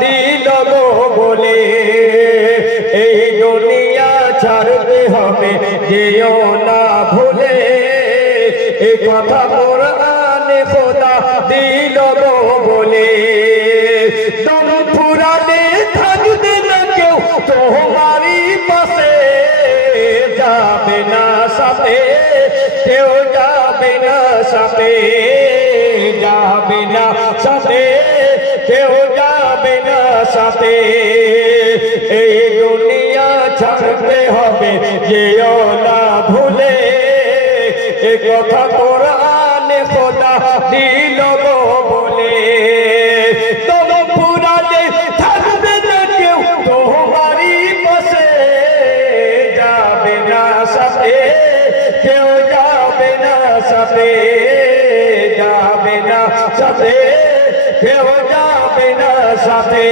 দিল গো বলে এই দুনিয়া ছাড়তে হবে যেও না ভুলে এই কথা কোরআনে খোদা দিল গো বলে দম ফুরালে থাকবে না কেউ তোমারই পাশে যাবে না সাথে কেউ যাবে না সাথে যাবে না সাথে কেউ যাবে না সাথে এই দুনিয়া ছাড়তে হবে যেও না ভুলে এ কথা কোরআনে খোদা দিল গো বলে তব পুরালে থাকবে না কেউ তোমারই পাশে যাবে না সাথে কেউ যাবে না সাথে যাবে না সাথে কেউ যাবে না সাথে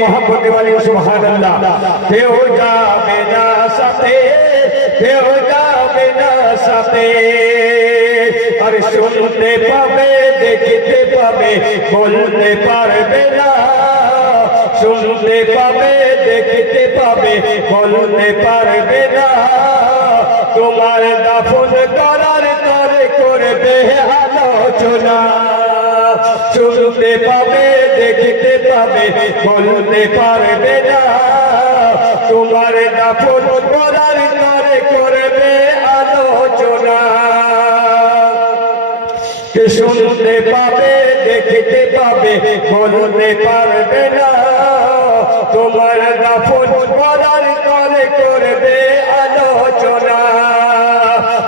মোহাম্মদ ওয়ালি সুবহানাল্লাহ কেউ যাবে না সাথে কেউ যাবে না সাথে আরে শুনতে পাবে দেখতে পাবে বলতে পারবে না শুনতে পাবে দেখতে পাবে বলতে পারবে না তোমার দাফন করার তরে করবে আলোচনা শুনতে পাবে দেখতে পাবে বলতে পারবে না তোমার দাফন করার তরে করবে আলোচনা শুনতে পাবে দেখতে পাবে বলতে পারবে না তোমার দাফন করার তরে করবে আলোচনা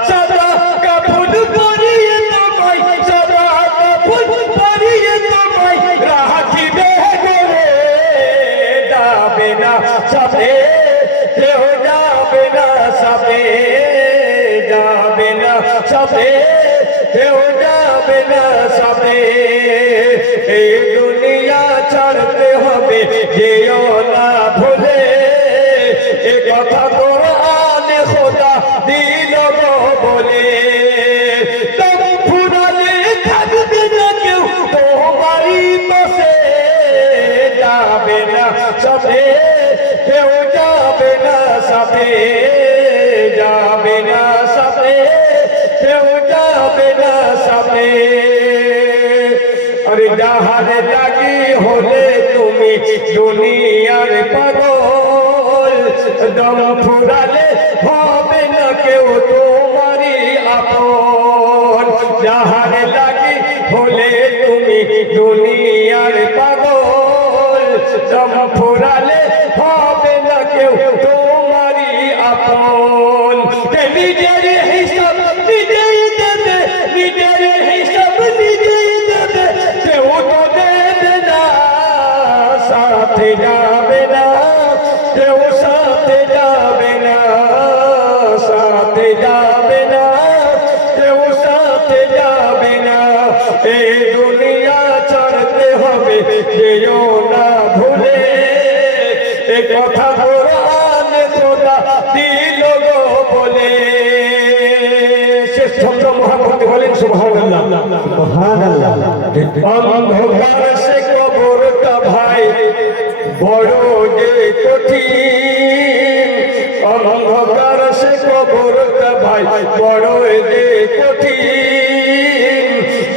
সদা কাফন পরিয়ে তোমায় সদা কাফন পরিয়ে তোমায় রাখিবে করে যাবে না সাথে কেউ যাবে না সাথে যাবে না সাথে কেউ যাবে না সাথে এই দুনিয়া ছাড়তে হবে যেও না ভুলে এ কথা কোরআনে খোদা দিল গো বলে তব ফুরালে থাকবে না কেউ তোমারই পাশে যাবে না সাথে কেউ যাবে না সাথে যাবে না সাথে কেউ যাবে না সাথে আরে যাহার লাগি হলে তুমি দুনিয়ার পাগল দম ফুরালে হবে না কেউ তোমারই আপন যাহার লাগি হলে তুমি দুনিয়ার পাগল দম ফুরালে হবে না কেউ তোমারই আপন নিজের হিসাব নিজেই দেবে নিজের হিসাব নিজেই দেবে কেউ তো দেবে না সাথে যাবে না কেউ সাথে যাবে না সাথে যাবে না কেউ সাথে যাবে না এই দুনিয়া ছাড়তে হবে যেও না ভুলে এ কথা কোরআনে খোদা দিল গো বলে শেষ ছন্দ মোহাম্মদ বলেন সুবহানাল্লাহ সুবহানাল্লাহ অন্ধকার সে কবরটা ভাই বড় যে কঠিন অন্ধকার সে কবরটা ভাই বড় যে কঠিন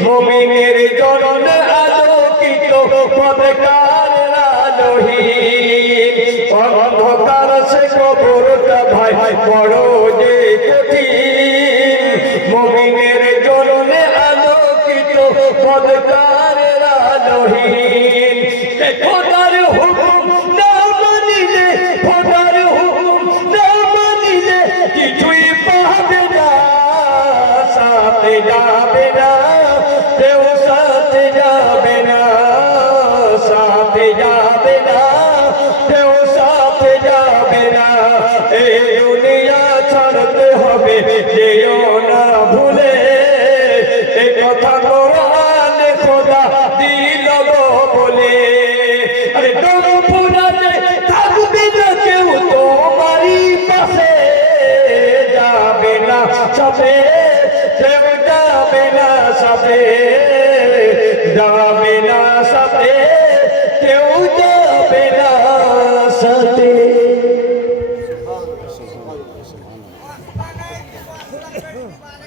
মুমিনের জন্য আলোকিত পথকার আলোহীন অন্ধকার সে কবরটা ভাই বড় যে কঠিন মুমিনের জন্য আলোকিত পথকার আলোহীন খোদার হুকুম না মানিলে খোদার হুকুম না মানিলে কিছুই পাবে না সাথে যাবে না কেউ সাথে যাবে না সাথে যাবে না কেউ সাথে যাবে না এই দুনিয়া ছাড়তে হবে যেও না ভুলে এ কথা কোরআনে খোদা দিল গো বলে আরে দম ফুরালে থাকবে না কেউ তোমারই পাশে যাবে না সাথে কেউ যাবে না সাথে যাবে না সাথে কেউ সাথে